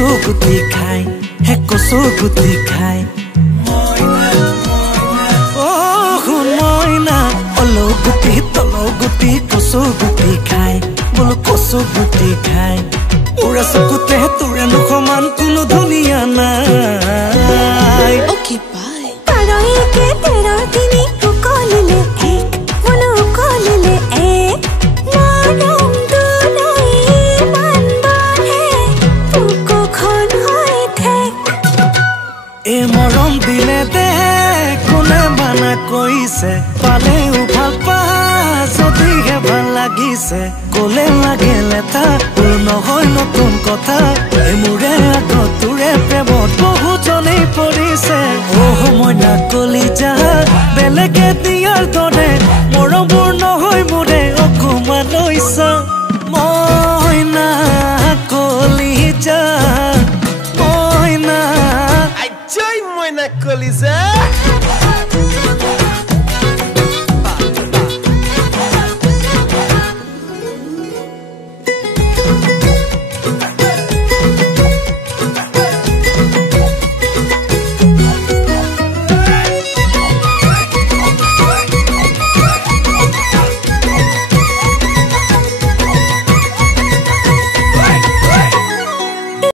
কচু গুটি খাই হে কচু গুটি খাই শুন মইনা অলো গুটি তল গুটি কচু গুটি খাই বোলো কচু গুটি খাই উৰা চকুতে তোৰে নসমান কোনো ধুনীয়া নাই Okay, bye. Pero y que te lo tiene ukulele Mono ukulele Monom dunai man ban hai Puko khon hoi thek এ মৰম দিলে দে কোনে মানা কৈছে পালেও ভাল পা যদিহে ভাল লাগিছে ক'লে লাগে লেটা তোৰ নহয় নতুন কথা এই মোৰে আগত তোৰে প্ৰেমত বহুজনেই পৰিছে মইনা কলিজা বেলেগে দিয়াৰ দৰে মৰমবোৰ নহয় মোৰে অকমান লৈছ মইনা কলিজা Ay, joy, moina coliza.